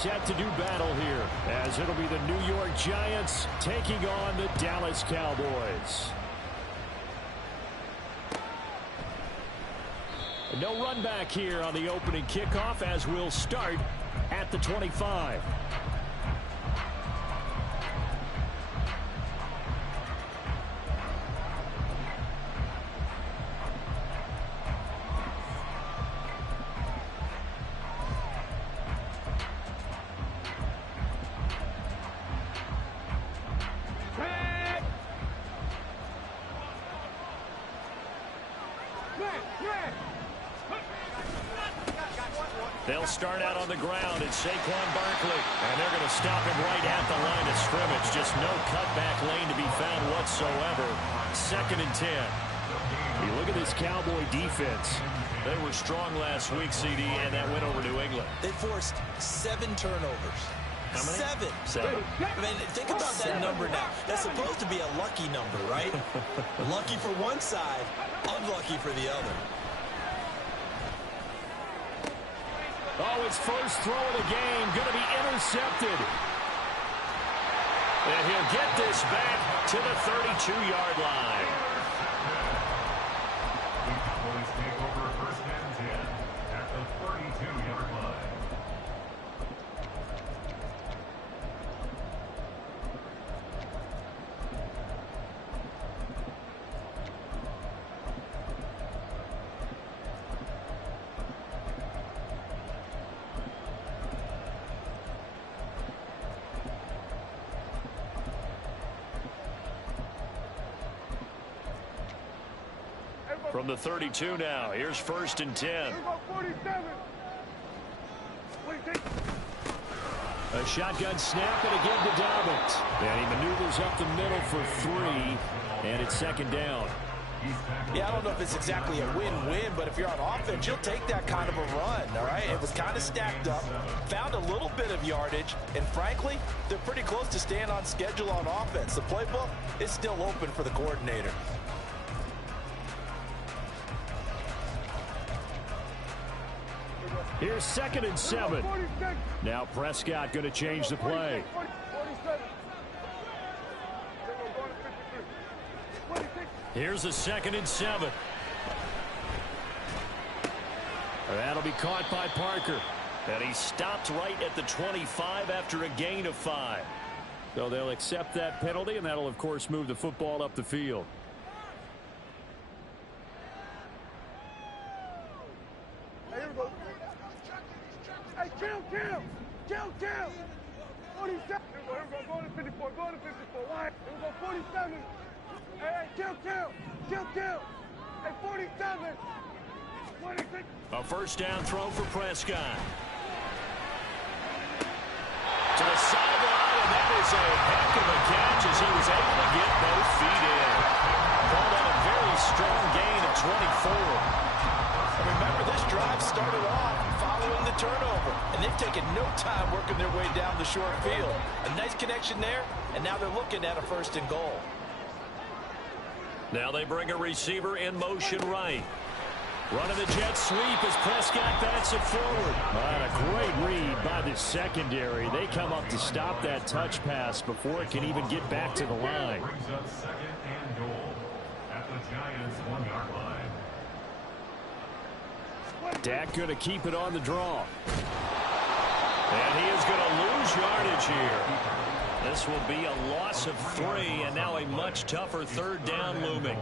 Set to do battle here, as it'll be the New York Giants taking on the Dallas Cowboys. No run back here on the opening kickoff, as we'll start at the 25. They'll start out on the ground. It's Saquon Barkley, and they're going to stop him right at the line of scrimmage. Just no cutback lane to be found whatsoever. 2nd and 10. You look at this Cowboy defense. They were strong last week, CD, and that went over New England. They forced 7 turnovers. How many? 7. I mean, think about that number now. That's supposed to be a lucky number, right? Lucky for one side, unlucky for the other. Oh, his first throw of the game going to be intercepted. And he'll get this back to the 32-yard line. Cowboys take over 1st and 10 at the 32-yard line. From the 32 now, here's 1st and 10. A shotgun snap, and again to Dobbins. And he maneuvers up the middle for 3, and it's 2nd down. Yeah, I don't know if it's exactly a win-win, but if you're on offense, you'll take that kind of a run, all right? It was kind of stacked up, found a little bit of yardage, and frankly, they're pretty close to staying on schedule on offense. The playbook is still open for the coordinator. Here's 2nd and 7. Now Prescott going to change the play. Here's a 2nd and 7. That'll be caught by Parker. And he stopped right at the 25 after a gain of 5. So they'll accept that penalty, and that'll, of course, move the football up the field. Kill! 47. Go to 54. Go to 54. Why? It was on 47. Hey, kill. Hey, 47. 26. A 1st down throw for Prescott. To the sideline, and that is a heck of a catch as he was able to get both feet in. Called on a very strong gain of 24. Remember, this drive started off following the turnover, and they've taken no time working their way down the short field. A nice connection there, and now they're looking at a 1st and goal. Now they bring a receiver in motion right. Running the jet sweep as Prescott bats it forward. And a great read by the secondary. They come up to stop that touch pass before it can even get back to the line. Brings up 2nd and goal at the Giants 1-yard line. Dak going to keep it on the draw. And he is going to lose yardage here. This will be a loss of 3, and now a much tougher 3rd down looming.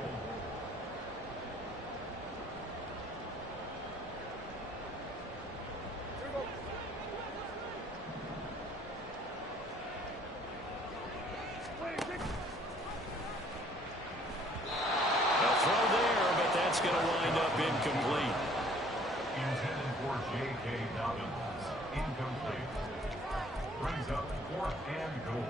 A throw there, but that's going to wind up incomplete. Intended for J.K. Dobbins. Incomplete. Brings up 4th and goal.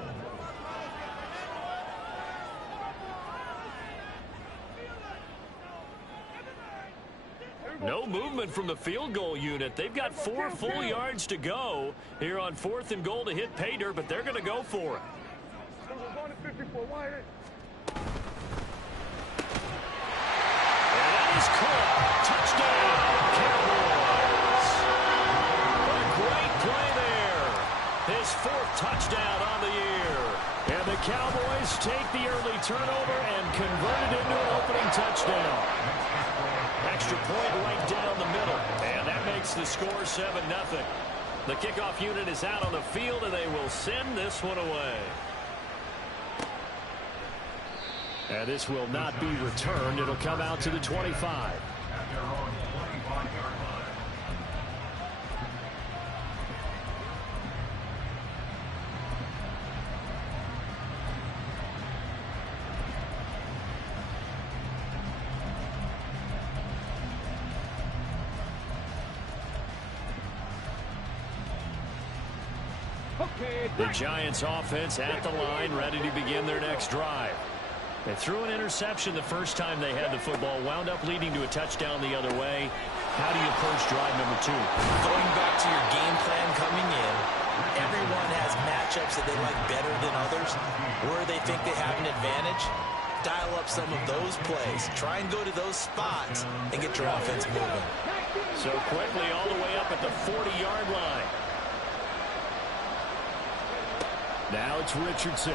No movement from the field goal unit. They've got 4 full yards to go here on 4th and goal to hit pay dirt, but they're going to go for it. And that is caught. Touchdown, Cowboys. A great play there. His 4th touchdown on the year. And the Cowboys take the early turnover and convert it into an opening touchdown. Extra point right down the middle. And that makes the score 7-0. The kickoff unit is out on the field, and they will send this one away. And this will not be returned. It'll come out to the 25. The Giants offense at the line, ready to begin their next drive. They threw an interception the first time they had the football, wound up leading to a touchdown the other way. How do you approach drive number 2? Going back to your game plan coming in, everyone has matchups that they like better than others. Where they think they have an advantage, dial up some of those plays. Try and go to those spots and get your offense moving. So quickly all the way up at the 40-yard line. Now it's Richardson.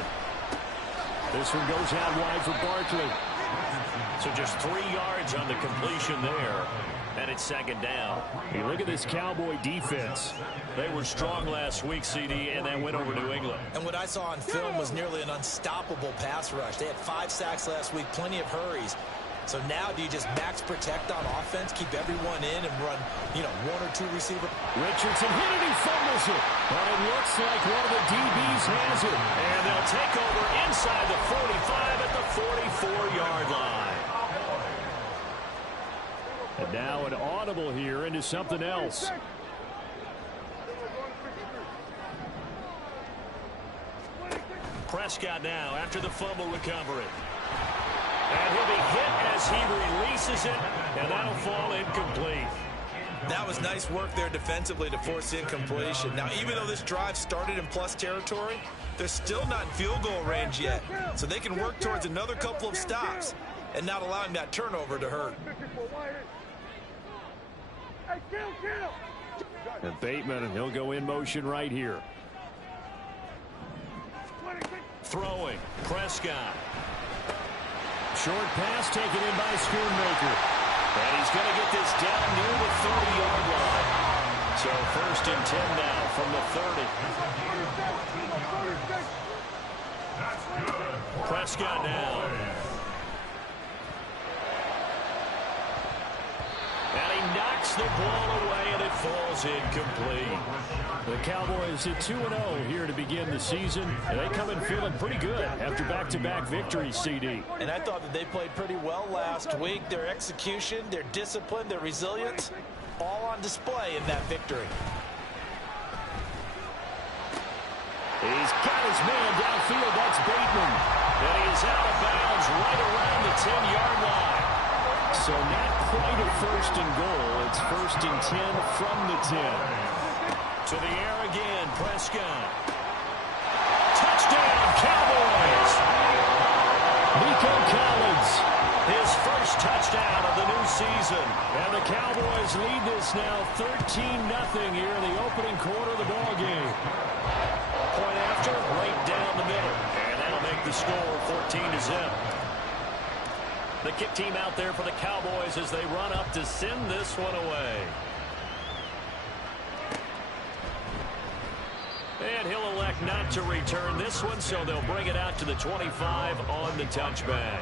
This one goes out wide for Barkley. So just 3 yards on the completion there. And it's 2nd down. You look at this Cowboy defense. They were strong last week, CD, and then went over New England. And what I saw on film was nearly an unstoppable pass rush. They had 5 sacks last week, plenty of hurries. So now do you just max protect on offense, keep everyone in, and run, 1 or 2 receiver? Richardson hit it, he fumbles it. But it looks like one of the DBs has it. And they'll take over inside the 45 at the 44-yard line. And now an audible here into something else. Prescott now after the fumble recovery. And he'll be hit as he releases it, and that'll fall incomplete. That was nice work there defensively to force incompletion. Now, even though this drive started in plus territory, they're still not in field goal range yet. So they can work towards another couple of stops and not allowing that turnover to hurt. And Bateman, he'll go in motion right here. Throwing, Prescott. Short pass taken in by Schoonmaker. And he's going to get this down near the 30-yard line. So 1st and 10 now from the 30. Prescott now. And he knocks the ball away, and it falls incomplete. The Cowboys at 2-0 here to begin the season, and they come in feeling pretty good after back-to-back victories, CD. And I thought that they played pretty well last week. Their execution, their discipline, their resilience, all on display in that victory. He's got his man downfield. That's Bateman. And he is out of bounds right around the 10-yard line. So not quite a 1st and goal. It's 1st and 10 from the 10. To the air again, Prescott. Touchdown, Cowboys! Nico Collins, his first touchdown of the new season. And the Cowboys lead this now 13-0 here in the opening quarter of the ball game. Point after, right down the middle. And that'll make the score 14-0. The kick team out there for the Cowboys as they run up to send this one away. And he'll elect not to return this one, so they'll bring it out to the 25 on the touchback.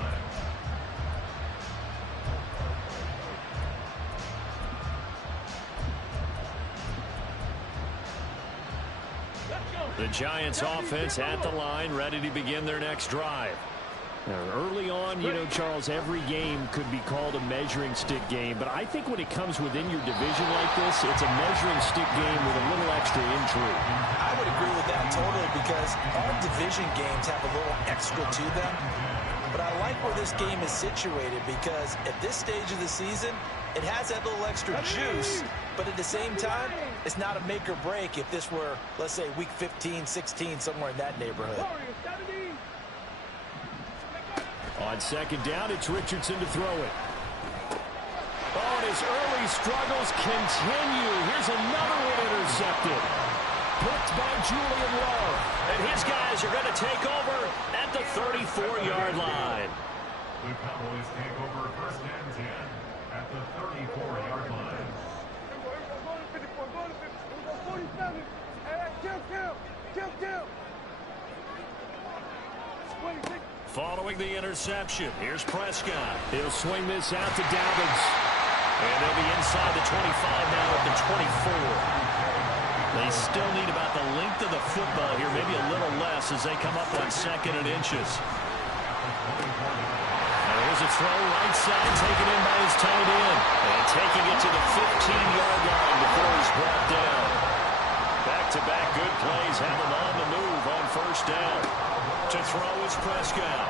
The Giants offense at the line, ready to begin their next drive. Now, early on, Charles, every game could be called a measuring stick game, but I think when it comes within your division like this, it's a measuring stick game with a little extra intrigue. I would agree with that totally, because all division games have a little extra to them. But I like where this game is situated, because at this stage of the season, it has that little extra juice, but at the same time, it's not a make or break if this were, let's say, week 15, 16, somewhere in that neighborhood. On 2nd down, it's Richardson to throw it. Oh, and his early struggles continue. Here's another one intercepted. picked by Julian Love. And his guys are going to take over at the 34-yard line. The Cowboys take over first and 10 at the 34-yard line. Go to 54, go to 50. Here we go, 47. Hey, kill. 26. Following the interception, here's Prescott. He'll swing this out to Dobbins. And they'll be inside the 25 now at the 24. They still need about the length of the football here, maybe a little less as they come up on second and inches. And here's a throw right side, taken in by his tight end. And taking it to the 15-yard line before he's brought down. Back-to-back good plays have him on the move on first down. To throw is Prescott.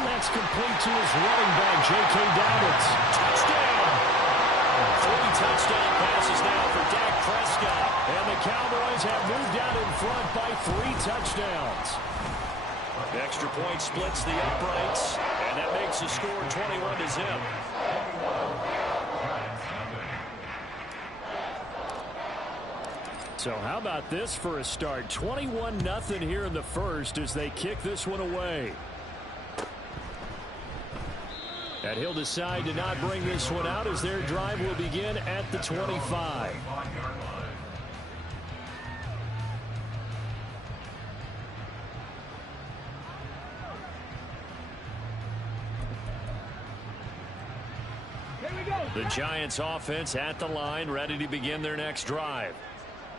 That's complete to his running back, J.K. Dobbins. Touchdown! 3 touchdown passes now for Dak Prescott. And the Cowboys have moved out in front by 3 touchdowns. The extra point splits the uprights, and that makes the score 21-0. So how about this for a start? 21-0 here in the first as they kick this one away. And he'll decide to not bring this one out as their drive will begin at the 25. The Giants offense at the line, ready to begin their next drive.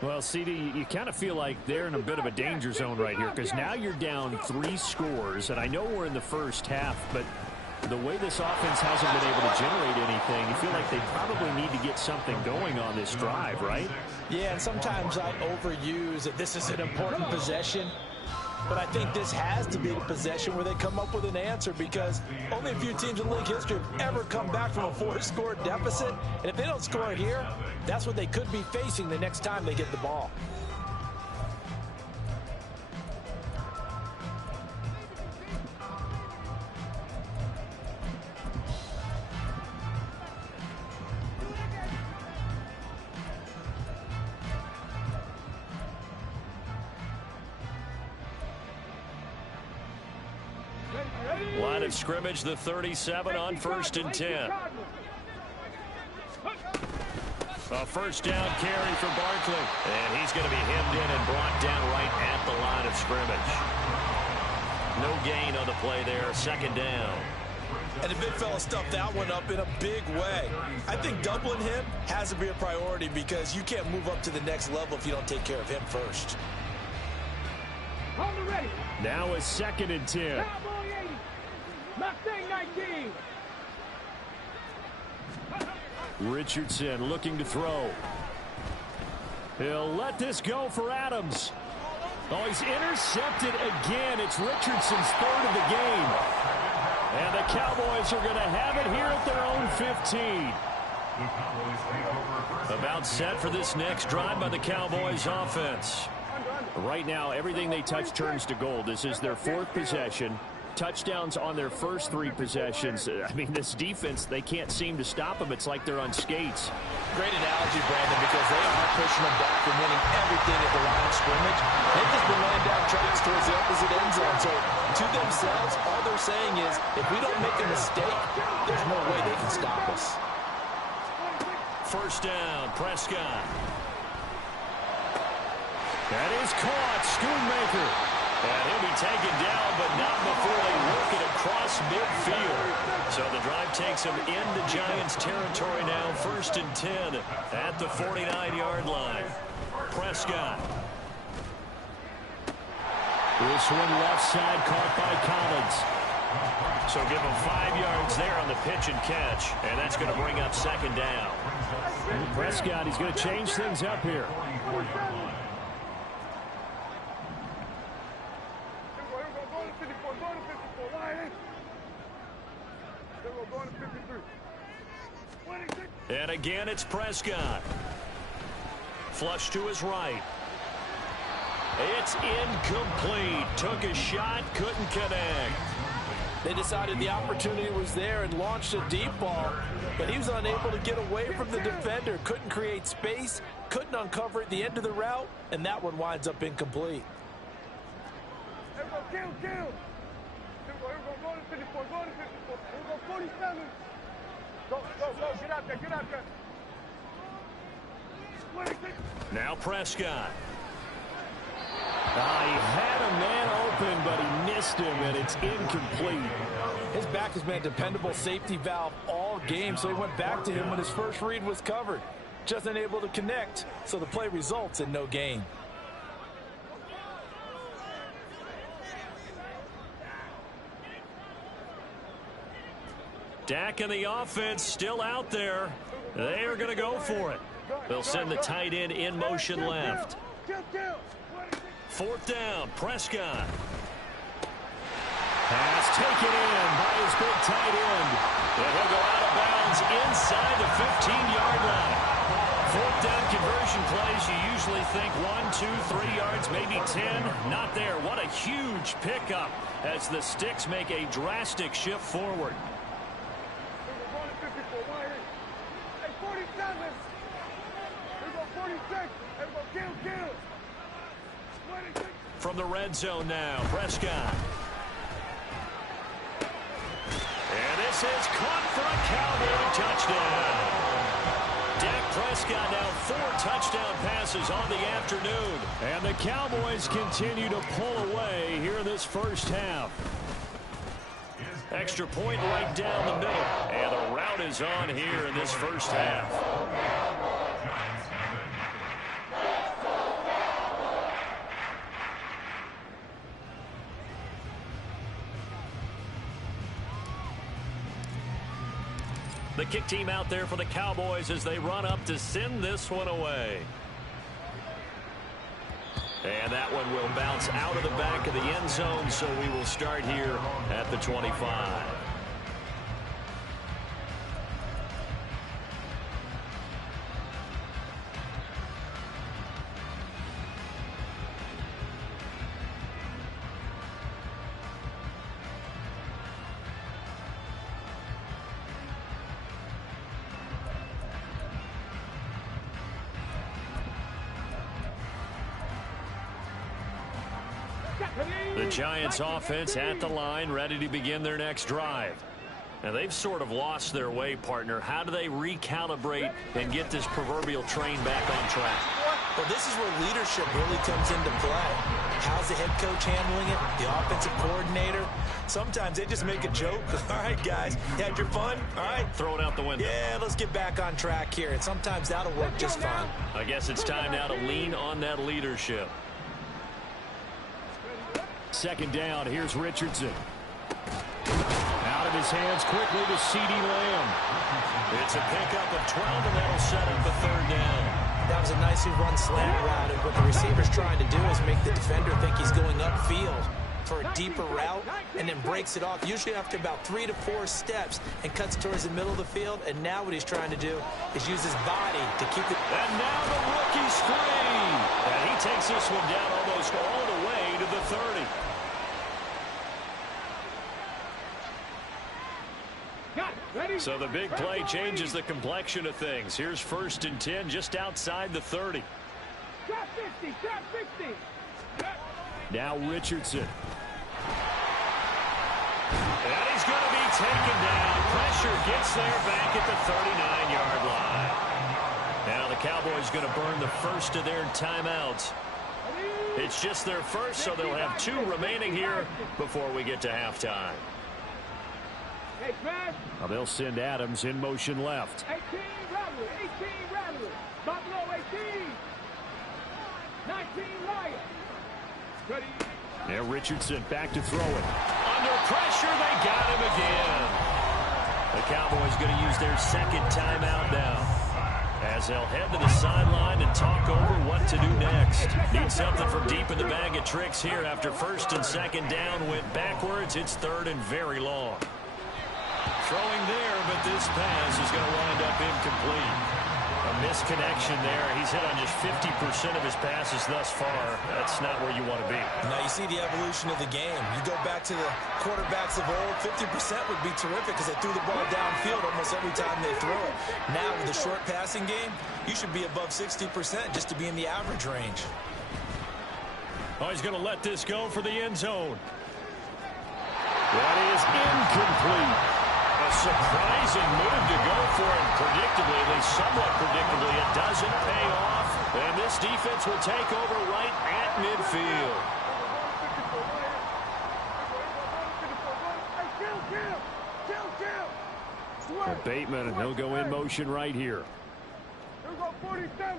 Well, CD, you kind of feel like they're in a bit of a danger zone right here because now you're down 3 scores, and I know we're in the first half, but the way this offense hasn't been able to generate anything, you feel like they probably need to get something going on this drive, right? Yeah, and sometimes I overuse that this is an important possession. But I think this has to be the possession where they come up with an answer because only a few teams in league history have ever come back from a 4-score deficit. And if they don't score here, that's what they could be facing the next time they get the ball. Line of scrimmage, the 37 on first and 10. A first down carry for Barkley. And he's going to be hemmed in and brought down right at the line of scrimmage. No gain on the play there, second down. And the big fella stuffed that one up in a big way. I think doubling him has to be a priority because you can't move up to the next level if you don't take care of him first. Now a second and 10. Mustang 19. Richardson looking to throw. He'll let this go for Adams. Oh, he's intercepted again. It's Richardson's 3rd of the game. And the Cowboys are going to have it here at their own 15. About set for this next drive by the Cowboys offense. Right now, everything they touch turns to gold. This is their 4th possession. Touchdowns on their first 3 possessions. I mean, this defense, they can't seem to stop them. It's like they're on skates. Great analogy, Brandon, because they are pushing them back and winning everything at the line of scrimmage. They've just been laying down tracks towards the opposite end zone. So, to themselves, all they're saying is, if we don't make a mistake, there's no way they can stop us. First down, Prescott. That is caught, Schoonmaker. And he'll be taken down, but not before they work it across midfield. So the drive takes him into Giants territory now, first and 10 at the 49-yard line. Prescott. This one left side caught by Collins. So give him 5 yards there on the pitch and catch, and that's going to bring up second down. Prescott, he's going to change things up here. And again, it's Prescott. Flush to his right. It's incomplete. Took a shot, couldn't connect. They decided the opportunity was there and launched a deep ball, but he was unable to get away from the defender. Couldn't create space, couldn't uncover at the end of the route, and that one winds up incomplete. Here we go, kill. Here we go, go to 54, go to 54. Here we go, 47. Go, get out there. 26. Now Prescott. He had a man open, but he missed him, and it's incomplete. His back has been a dependable safety valve all game, so he went back to him when his first read was covered. Just unable to connect, so the play results in no gain. Dak and the offense still out there. They are going to go for it. They'll send the tight end in motion left. Fourth down, Prescott. Pass taken in by his big tight end. And he'll go out of bounds inside the 15-yard line. Fourth down conversion plays, you usually think 1, 2, 3 yards, maybe 10. Not there. What a huge pickup as the Sticks make a drastic shift forward. Hey, 47. Here we go, 46. Here we go, kill. 26. From the red zone now, Prescott. And this is caught for a Cowboy touchdown. Dak Prescott now 4 touchdown passes on the afternoon. And the Cowboys continue to pull away here in this first half. Extra point right down the middle. And the route is on here in this first half. The kick team out there for the Cowboys as they run up to send this one away. And that one will bounce out of the back of the end zone, so we will start here at the 25. The Giants offense at the line, ready to begin their next drive. Now they've sort of lost their way, partner. How do they recalibrate and get this proverbial train back on track? Well, this is where leadership really comes into play. How's the head coach handling it? The offensive coordinator? Sometimes they just make a joke. All right, guys, you had your fun? All right. Throw it out the window. Yeah, let's get back on track here. And sometimes that'll work just fine. I guess it's time now to lean on that leadership. Second down, here's Richardson. Out of his hands quickly to CeeDee Lamb. It's a pickup of 12, and that'll set up a third down. That was a nicely run slant route, and what the receiver's trying to do is make the defender think he's going upfield for a deeper route, and then breaks it off, usually after about 3 to 4 steps, and cuts towards the middle of the field. And now what he's trying to do is use his body to keep it. And now the rookie's free. And he takes this one down almost all the way to the 30. So the big play changes the complexion of things. Here's 1st and 10 just outside the 30. Trap 50, trap 50. Now Richardson. And he's going to be taken down. Pressure gets there back at the 39-yard line. Now the Cowboys going to burn the first of their timeouts. It's just their first, so they'll have 2 remaining here before we get to halftime. Hey, Brad. Now they'll send Adams in motion left. 18, Rattler. 18, Rattler. Buffalo, 18. 19, Lion. Ready. Now Richardson back to throw it. Under pressure, they got him again. The Cowboys going to use their second timeout now, as they'll head to the sideline and talk over what to do next. Need something from deep in the bag of tricks here after 1st and 2nd down went backwards. It's 3rd and very long. Throwing there, but this pass is going to wind up incomplete. A misconnection there. He's hit on just 50% of his passes thus far. That's not where you want to be. Now you see the evolution of the game. You go back to the quarterbacks of old, 50% would be terrific because they threw the ball downfield almost every time they throw it. Now with the short passing game, you should be above 60% just to be in the average range. Oh, he's going to let this go for the end zone. That is incomplete. A surprising move to go for it. Predictably, at least somewhat predictably, it doesn't pay off. And this defense will take over right at midfield. Bateman, and he'll go in motion right here. Here go 47.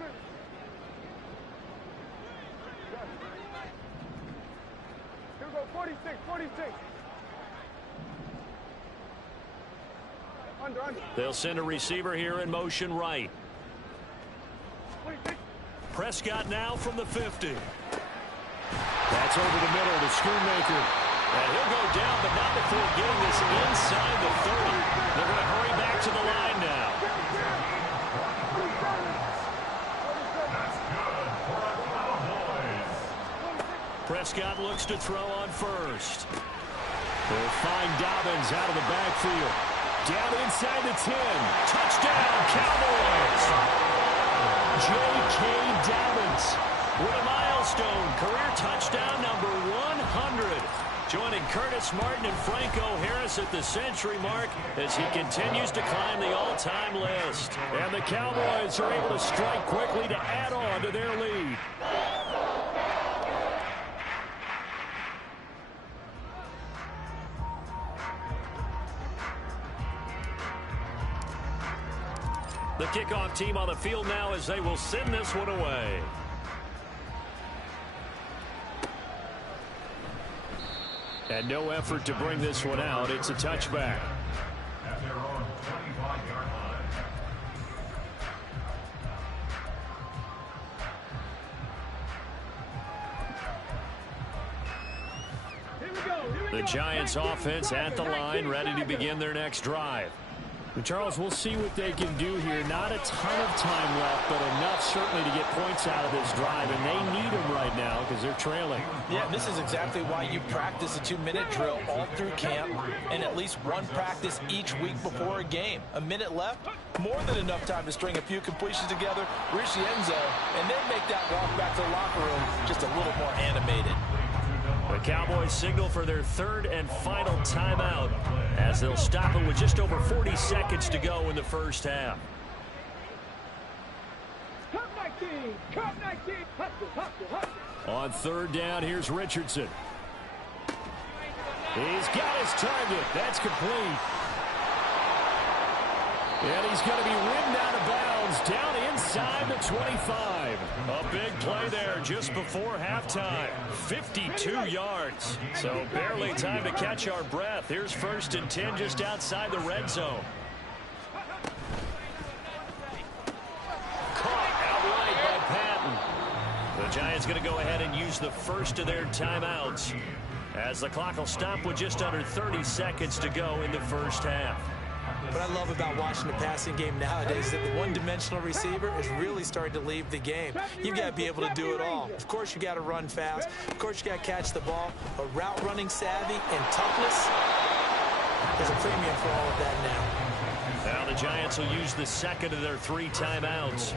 Here go 46, 46. Under. They'll send a receiver here in motion right. 46. Prescott now from the 50. That's over the middle to Schoonmaker. And he'll go down, but not before getting this inside the 30. They're going to hurry back to the line now. Prescott looks to throw on first. They'll find Dobbins out of the backfield. Down inside the 10. Touchdown, Cowboys! J.K. Dobbins with a milestone career touchdown number 100. Joining Curtis Martin and Franco Harris at the century mark as he continues to climb the all-time list. And the Cowboys are able to strike quickly to add on to their lead. The kickoff team on the field now as they will send this one away. And no effort to bring this one out. It's a touchback. At their own 25-yard line. The Giants offense at the line, ready to begin their next drive. And Charles, we'll see what they can do here. Not a ton of time left, but enough certainly to get points out of this drive, and they need them right now because they're trailing. Yeah, this is exactly why you practice a 2-minute drill all through camp and at least one practice each week before a game. A minute left, more than enough time to string a few completions together, reach the end zone, and then make that walk back to the locker room just a little more animated. The Cowboys signal for their third and final timeout as they'll stop it with just over 40 seconds to go in the first half. On third down, here's Richardson. He's got his target. That's complete. And he's going to be ridden out of bounds down inside the 25. A big play there just before halftime. 52 yards. So barely time to catch our breath. Here's 1st and 10 just outside the red zone. Caught outright by Patton. The Giants going to go ahead and use the first of their timeouts as the clock will stop with just under 30 seconds to go in the first half. What I love about watching the passing game nowadays is that the one-dimensional receiver is really starting to leave the game. You've got to be able to do it all. Of course, you got to run fast. Of course, you got to catch the ball. But route running savvy and toughness, there's a premium for all of that now. Now the Giants will use the second of their 3 timeouts.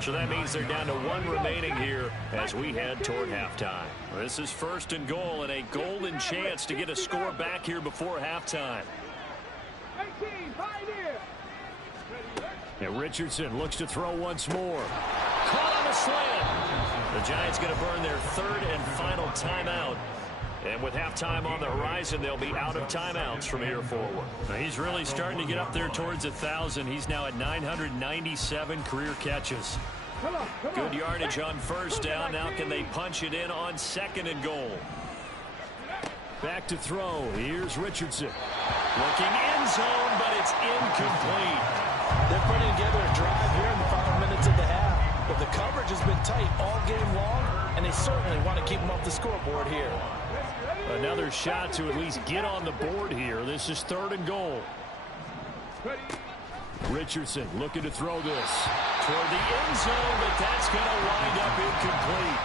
So that means they're down to 1 remaining here as we head toward halftime. This is 1st and goal and a golden chance to get a score back here before halftime. And Richardson looks to throw once more. Caught on a slant. The Giants going to burn their 3rd and final timeout. And with halftime on the horizon, they'll be out of timeouts from here forward. Now he's really starting to get up there towards 1,000. He's now at 997 career catches. Good yardage on 1st down. Now can they punch it in on 2nd and goal? Back to throw. Here's Richardson. Looking end zone, but it's incomplete. They're putting together a drive here in the final minutes of the half. But the coverage has been tight all game long, and they certainly want to keep them off the scoreboard here. Another shot to at least get on the board here. This is 3rd and goal. Richardson looking to throw this toward the end zone, but that's going to wind up incomplete.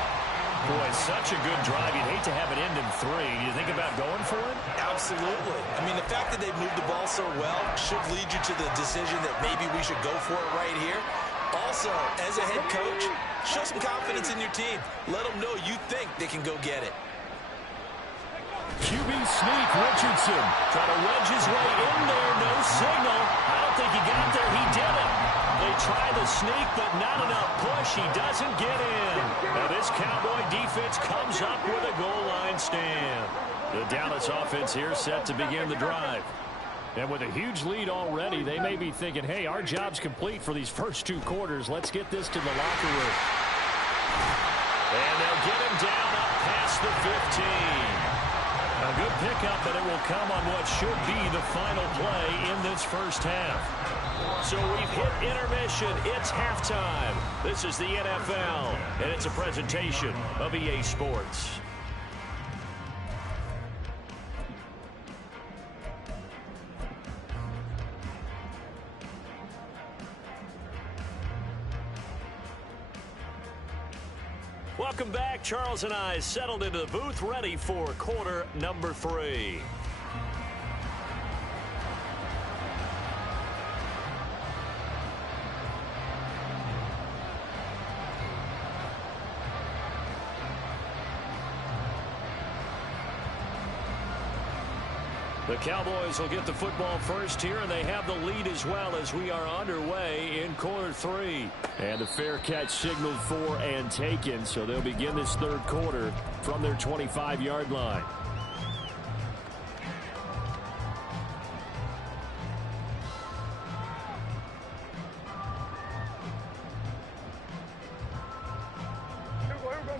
Boy, such a good drive. You'd hate to have it end in 3. Do you think about going for it? Absolutely. I mean, the fact that they've moved the ball so well should lead you to the decision that maybe we should go for it right here. Also, as a head coach, show some confidence in your team. Let them know you think they can go get it. QB sneak, Richardson. Trying to wedge his way in there. No signal. I don't think he got there. He did it. They try the sneak, but not enough push. He doesn't get in. Now this Cowboy defense comes up with a goal line stand. The Dallas offense here set to begin the drive. And with a huge lead already, they may be thinking, hey, our job's complete for these first 2 quarters. Let's get this to the locker room. And they'll get him down up past the 15. A good pickup, but it will come on what should be the final play in this first half. So we've hit intermission. It's halftime. This is the NFL, and it's a presentation of EA Sports. Welcome back. Charles and I settled into the booth, ready for quarter number 3. The Cowboys will get the football first here, and they have the lead as well as we are underway in quarter 3. And a fair catch signaled for and taken, so they'll begin this third quarter from their 25-yard line.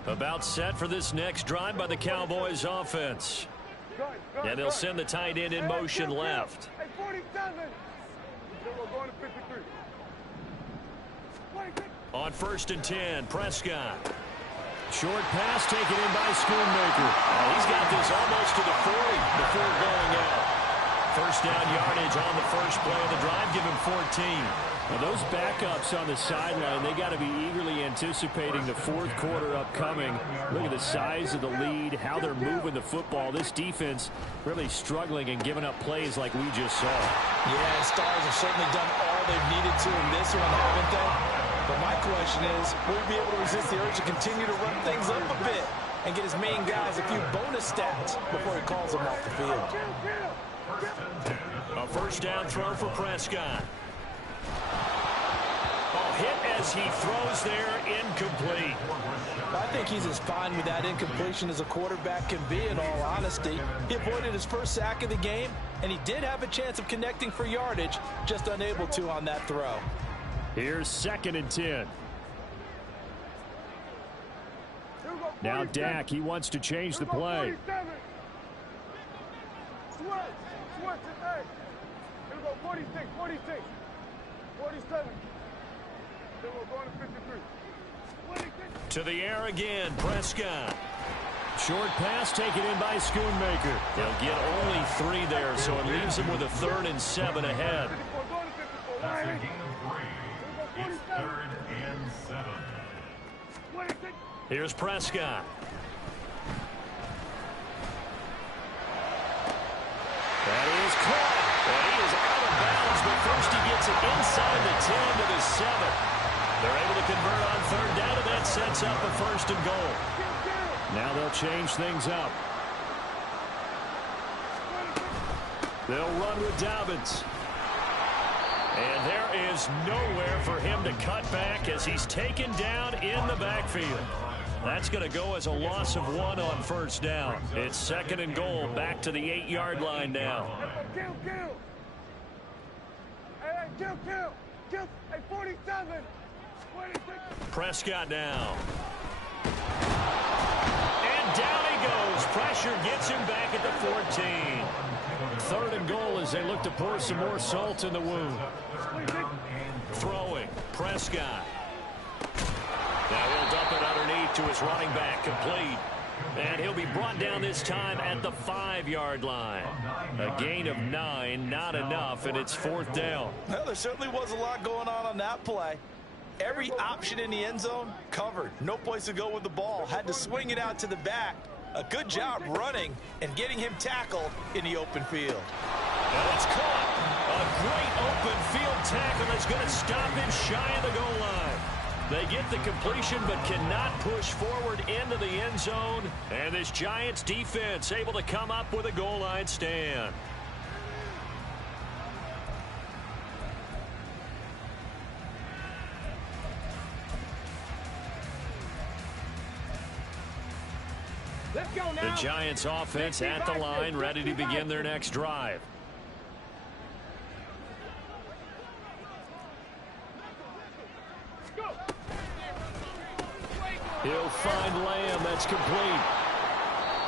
About set for this next drive by the Cowboys offense. And they'll send the tight end in motion left. Hey, 47. We're going to 53. On 1st and 10, Prescott. Short pass taken in by Schoonmaker. He's got this almost to the 40 before going out. First down yardage on the first play of the drive. Give him 14. Now those backups on the sideline, they got to be eagerly anticipating the fourth quarter upcoming. Look at the size of the lead, how they're moving the football. This defense really struggling and giving up plays like we just saw. Yeah, Stars have certainly done all they've needed to in this one, haven't they? But my question is, will he be able to resist the urge to continue to run things up a bit and get his main guys a few bonus stats before he calls them off the field? A first down throw for Prescott. Hit as he throws there, incomplete. I think he's as fine with that incompletion as a quarterback can be, in all honesty. He avoided his first sack of the game, and he did have a chance of connecting for yardage, just unable to on that throw. Here's 2nd and 10. Now Dak, he wants to change the play. Switch, hey. Here we go, 46, 47. Then we're going to 53. 46. To the air again, Prescott. Short pass taken in by Schoonmaker. They'll get only 3 there, so it leaves them with a 3rd and 7 ahead. That's a gain of 3. It's 3rd and 7. Here's Prescott. That is caught. And he is out of bounds, but first he gets it inside the 10 to the 7. They're able to convert on 3rd down, and that sets up a 1st and goal. Now they'll change things up. They'll run with Dobbins. And there is nowhere for him to cut back as he's taken down in the backfield. That's going to go as a loss of 1 on 1st down. It's 2nd and goal, back to the 8-yard line now. Kill. Hey, 47. Prescott now. And down he goes. Pressure gets him back at the 14. 3rd and goal as they look to pour some more salt in the wound. Throwing. Prescott. Now he'll dump it underneath to his running back, complete. And he'll be brought down this time at the 5-yard line. A gain of 9, not enough, and it's 4th down. Well, there certainly was a lot going on that play. Every option in the end zone covered. No place to go with the ball. Had to swing it out to the back. A good job running and getting him tackled in the open field. And it's caught. A great open field tackle that's going to stop him shy of the goal line. They get the completion but cannot push forward into the end zone. And this Giants defense able to come up with a goal line stand. Let's go now. The Giants offense at the line, ready to begin their next drive. He'll find Lamb. That's complete.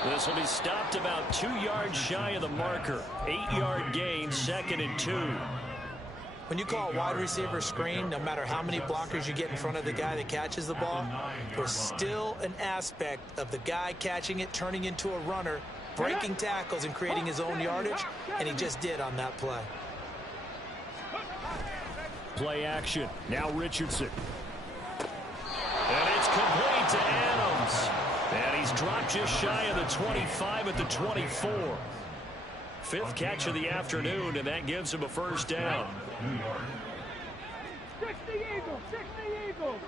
This will be stopped about 2 yards shy of the marker. 8-yard gain, 2nd and 2. When you call a wide receiver screen, no matter how many blockers you get in front of the guy that catches the ball, there's still an aspect of the guy catching it, turning into a runner, breaking tackles and creating his own yardage, and he just did on that play. Play action. Now Richardson. And it's complete to Adams. And he's dropped just shy of the 25 at the 24. 5th catch of the afternoon, and that gives him a 1st down. 60 Eagles, 60 Eagles.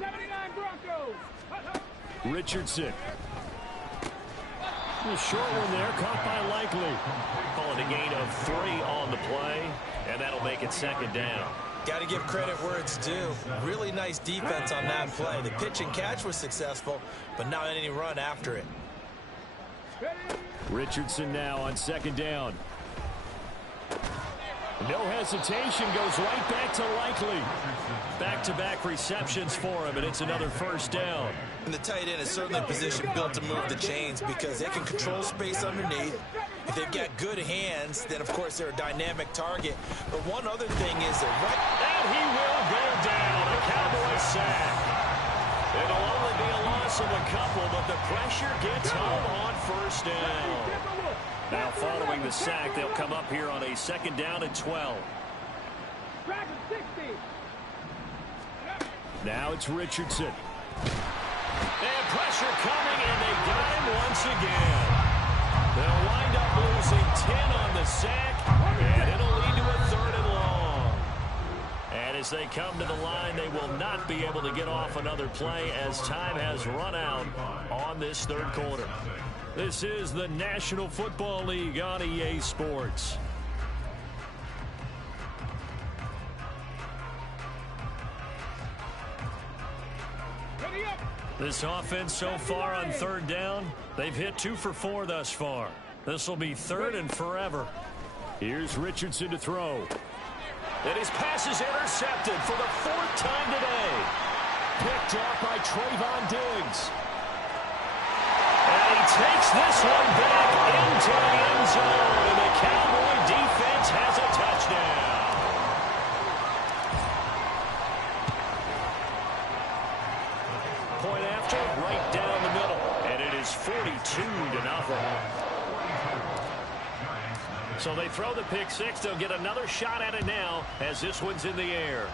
79 Broncos. Richardson. A short one there, caught by Likely. Call it a gain of 3 on the play, and that'll make it 2nd down. Got to give credit where it's due. Really nice defense on that play. The pitch and catch was successful, but not any run after it. Richardson now on 2nd down. No hesitation, goes right back to Likely. Back-to-back receptions for him, and it's another 1st down. And the tight end is certainly a position built to move the chains because they can control space underneath. If they've got good hands, then, of course, they're a dynamic target. But one other thing is that and he will go down, a Cowboy sack. It'll only be a loss of a couple, but the pressure gets home on 1st down. Now following the sack, they'll come up here on a 2nd down and 12. Now it's Richardson. And pressure coming, and they got him once again. They'll wind up losing 10 on the sack, and it'll lead to a 3rd and long. And as they come to the line, they will not be able to get off another play as time has run out on this 3rd quarter. This is the National Football League on EA Sports. This offense so far on 3rd down, they've hit 2 for 4 thus far. This will be 3rd and forever. Here's Richardson to throw. And his pass is intercepted for the 4th time today. Picked off by Trayvon Diggs. And he takes this one back into the end zone, and the Cowboy defense has a touchdown. Point after, right down the middle, and it is 42-0. So they throw the pick 6. They'll get another shot at it now as this one's in the air.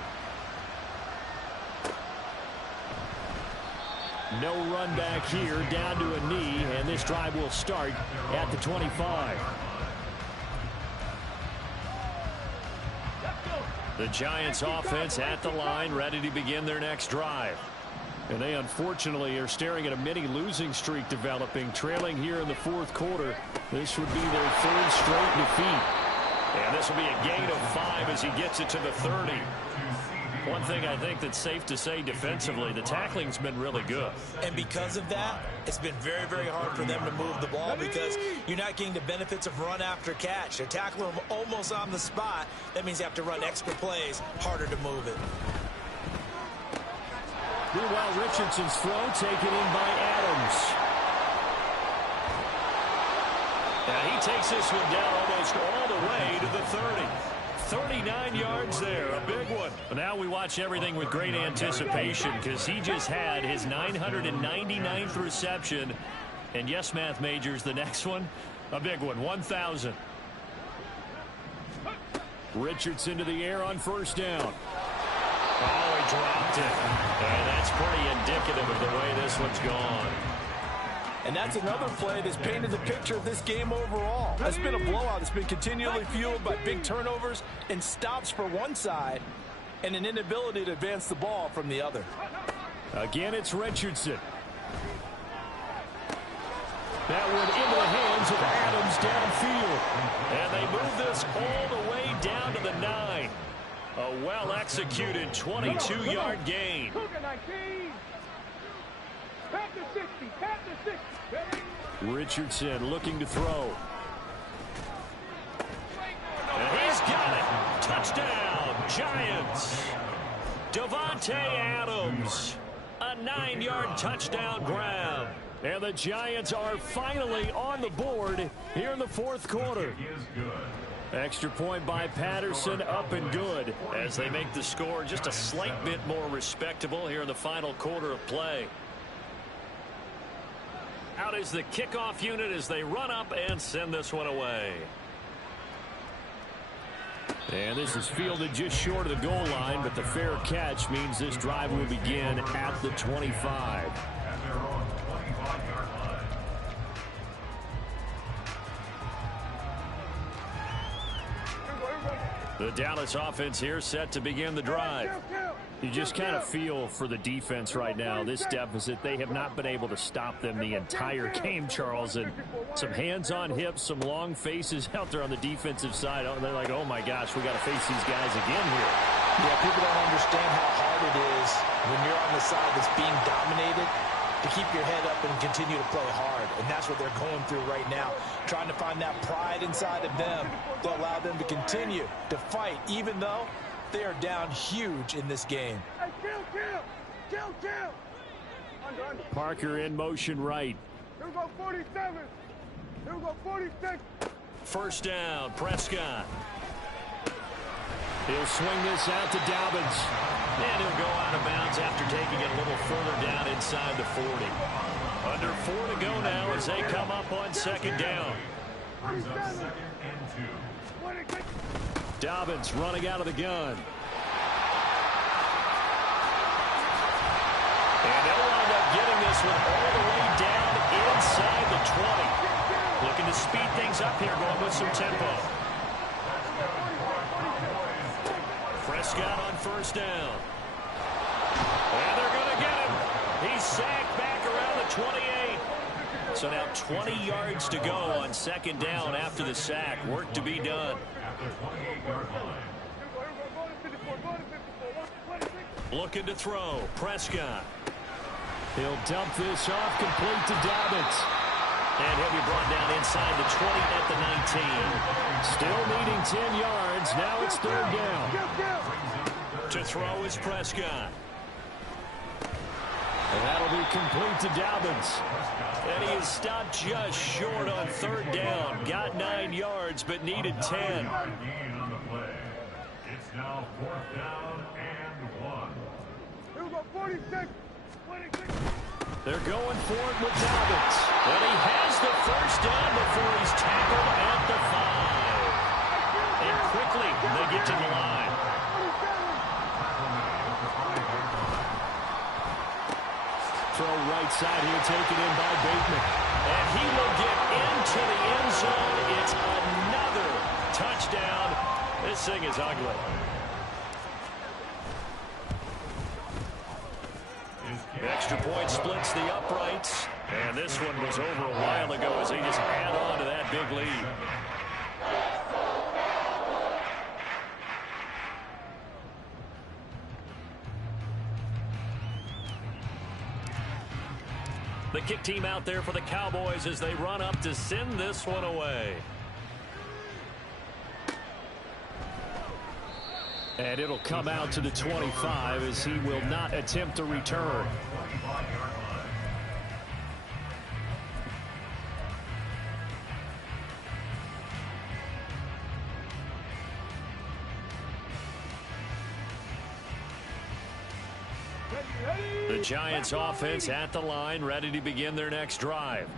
No run back here, down to a knee, and this drive will start at the 25. The Giants offense at the line, ready to begin their next drive. And they unfortunately are staring at a mini losing streak developing, trailing here in the 4th quarter. This would be their 3rd straight defeat. And this will be a gain of 5 as he gets it to the 30. One thing I think that's safe to say defensively, the tackling's been really good. And because of that, it's been very, very hard for them to move the ball because you're not getting the benefits of run after catch. They're tackling them almost on the spot. That means they have to run extra plays, harder to move it. Meanwhile, Richardson's throw taken in by Adams. Now he takes this one down almost all the way to the 30. 39 yards there, a big one. Now we watch everything with great anticipation because he just had his 999th reception. And yes, math majors, the next one, a big one, 1,000. Richardson to the air on first down. Oh, he dropped it. And that's pretty indicative of the way this one's gone. And that's another play that's painted the picture of this game overall. That's been a blowout. It's been continually fueled by big turnovers and stops for one side and an inability to advance the ball from the other. Again, it's Richardson. That one into the hands of Adams downfield. And they move this all the way down to the 9. A well-executed 22-yard gain. Richardson looking to throw. And he's got it. Touchdown, Giants. Davante Adams. A 9-yard touchdown grab. And the Giants are finally on the board here in the fourth quarter. Extra point by Patterson, up and good as they make the score just a slight bit more respectable here in the final quarter of play. Out is the kickoff unit as they run up and send this one away. And this is fielded just short of the goal line, but the fair catch means this drive will begin at the 25. The Dallas offense here set to begin the drive. You just kind of feel for the defense right now. This deficit, they have not been able to stop them the entire game, Charles. And some hands on hips, some long faces out there on the defensive side. They're like, oh my gosh, we got to face these guys again here. Yeah, people don't understand how hard it is when you're on the side that's being dominated to keep your head up and continue to play hard. And that's what they're going through right now, trying to find that pride inside of them to allow them to continue to fight, even though they are down huge in this game. Parker in motion right. Here we go 47. Here we go 46. First down, Prescott. He'll swing this out to Dobbins. And he'll go out of bounds after taking it a little further down inside the 40. Under 4 to go now as they come up on second down. Dobbins running out of the gun. And they'll wind up getting this one all the way down inside the 20. Looking to speed things up here, going with some tempo. Prescott on first down. And they're going to get him. He's sacked back around the 28. So now 20 yards to go on second down after the sack. Work to be done. Looking to throw. Prescott. He'll dump this off complete to Dobbins. And he'll be brought down inside the 20 at the 19. Still needing 10 yards. Now it's third down. To throw is Prescott. And that'll be complete to Dobbins. And he is stopped just short on third down. Got 9 yards, but needed 10. It's now fourth down and 1. Here we go 46. 26. They're going for it with Dobbins. And he has the first down before he's tackled at the 5. And quickly they get to the line. Throw right side here, taken in by Bateman. And he will get into the end zone. It's another touchdown. This thing is ugly. Extra point splits the uprights. And this one was over a while ago as they just add on to that big lead. The kick team out there for the Cowboys as they run up to send this one away. And it'll come out to the 25 as he will not attempt to return. The Giants offense at the line, ready to begin their next drive.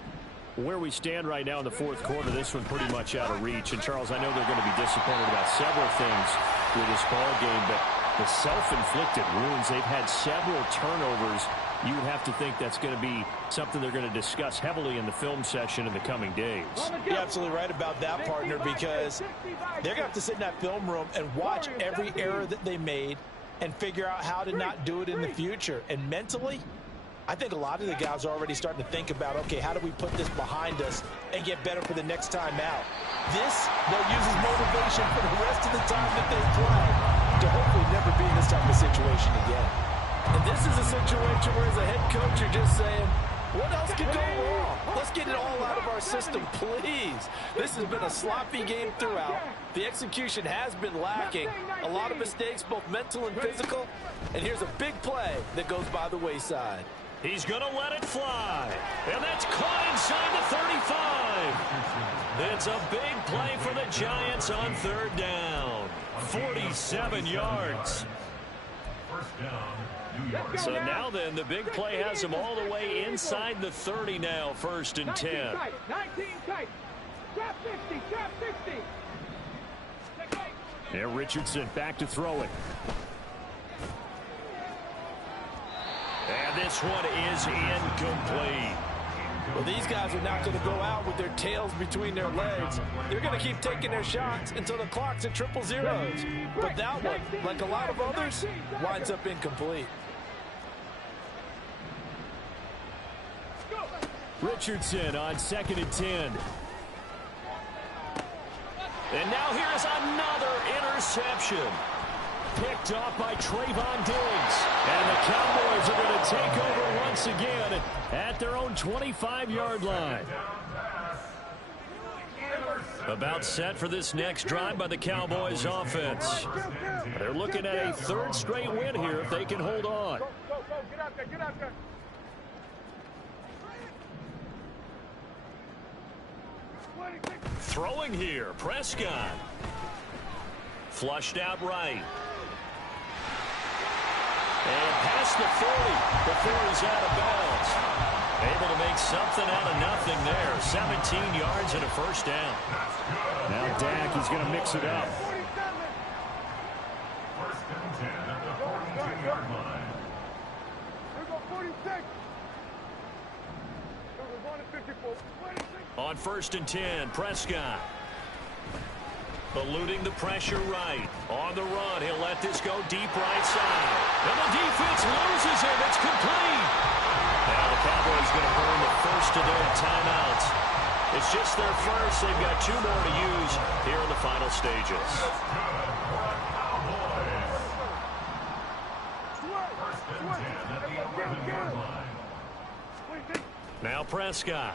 Where we stand right now in the fourth quarter, this one pretty much out of reach. And, Charles, I know they're going to be disappointed about several things with this ball game, but the self-inflicted wounds, they've had several turnovers. You would have to think that's going to be something they're going to discuss heavily in the film session in the coming days. You're absolutely right about that, partner, because they're going to have to sit in that film room and watch every error that they made and figure out how to not do it in the future. And mentally, I think a lot of the guys are already starting to think about, okay, how do we put this behind us and get better for the next time out? This, they'll use as motivation for the rest of the time that they play to hopefully never be in this type of situation again. And this is a situation where, as a head coach, you're just saying, what else could go wrong? Let's get it all out of our system, please. This has been a sloppy game throughout. The execution has been lacking. A lot of mistakes, both mental and physical. And here's a big play that goes by the wayside. He's going to let it fly. And that's caught inside the 35. It's a big play for the Giants on third down. 47 yards. First down, New York. So now then, the big play has him all the way inside the 30 now, 1st and 10. 19 tight. Drop 60, drop 60. Yeah, Richardson back to throw it. And this one is incomplete. Well, these guys are not going to go out with their tails between their legs. They're going to keep taking their shots until the clock's at triple zeros. But that one, like a lot of others, winds up incomplete. Richardson on 2nd and 10. And now here's another interception. Picked off by Trayvon Diggs. And the Cowboys are going to take over once again at their own 25-yard line. About set for this next drive by the Cowboys offense. They're looking at a 3rd straight win here if they can hold on. Go, get out there, get out there. Throwing here, Prescott. Flushed out right. And past the 40 before he's out of bounds. Able to make something out of nothing there. 17 yards and a 1st down. Now Dak, he's going to mix it up. 1st and 10 at the 42-yard line. Here we go, 46. We're going to 54. 26. On 1st and 10, Prescott. Eluding the pressure right. On the run, he'll let this go deep right side. And the defense loses him. It's complete. Now the Cowboys going to burn the first of their timeouts. It's just their first. They've got 2 more to use here in the final stages. First and 10 at the 11-yard line. Now Prescott.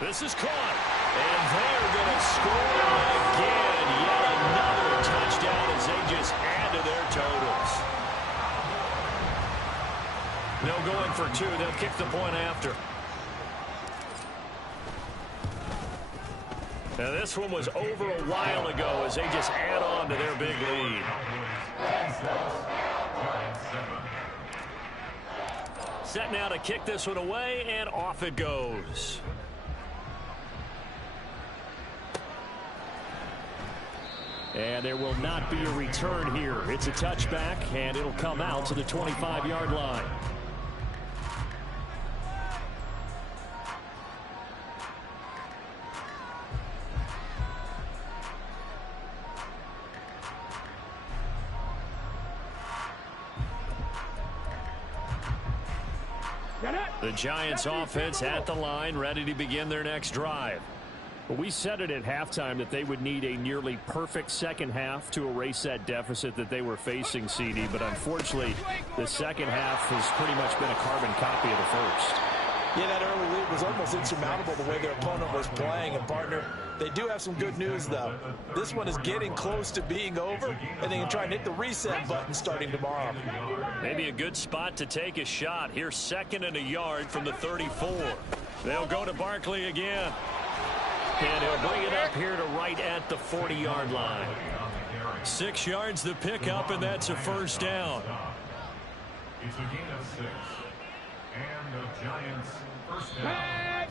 This is caught. And they're going to score again. Yet another touchdown as they just add to their totals. No going for 2. They'll kick the point after. Now this one was over a while ago as they just add on to their big lead. Set now to kick this one away, and off it goes. And there will not be a return here. It's a touchback, and it'll come out to the 25-yard line. The Giants offense at the line, ready to begin their next drive. We said it at halftime that they would need a nearly perfect second half to erase that deficit that they were facing, CD. But unfortunately, the second half has pretty much been a carbon copy of the first. Yeah, that early lead was almost insurmountable the way their opponent was playing. And, partner, they do have some good news, though. This one is getting close to being over, and they can try and hit the reset button starting tomorrow. Maybe a good spot to take a shot. Here's 2nd and a yard from the 34. They'll go to Barkley again. And he'll bring it up here to right at the 40-yard line. 6 yards the pickup, and that's a 1st down. It's a gain of 6. And the Giants first down.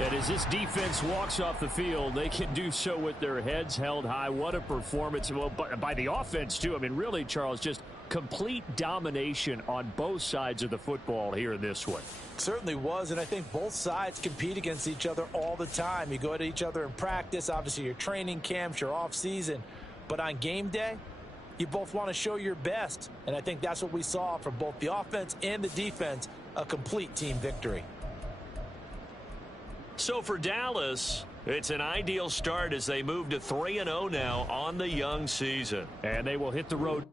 And as this defense walks off the field, they can do so with their heads held high. What a performance. Well, by the offense, too. I mean, really, Charles, just complete domination on both sides of the football here in this one. Certainly was, and I think both sides compete against each other all the time. You go at each other in practice, obviously your training camps, your off-season. But on game day, you both want to show your best. And I think that's what we saw from both the offense and the defense, a complete team victory. So for Dallas, it's an ideal start as they move to 3-0 now on the young season. And they will hit the road.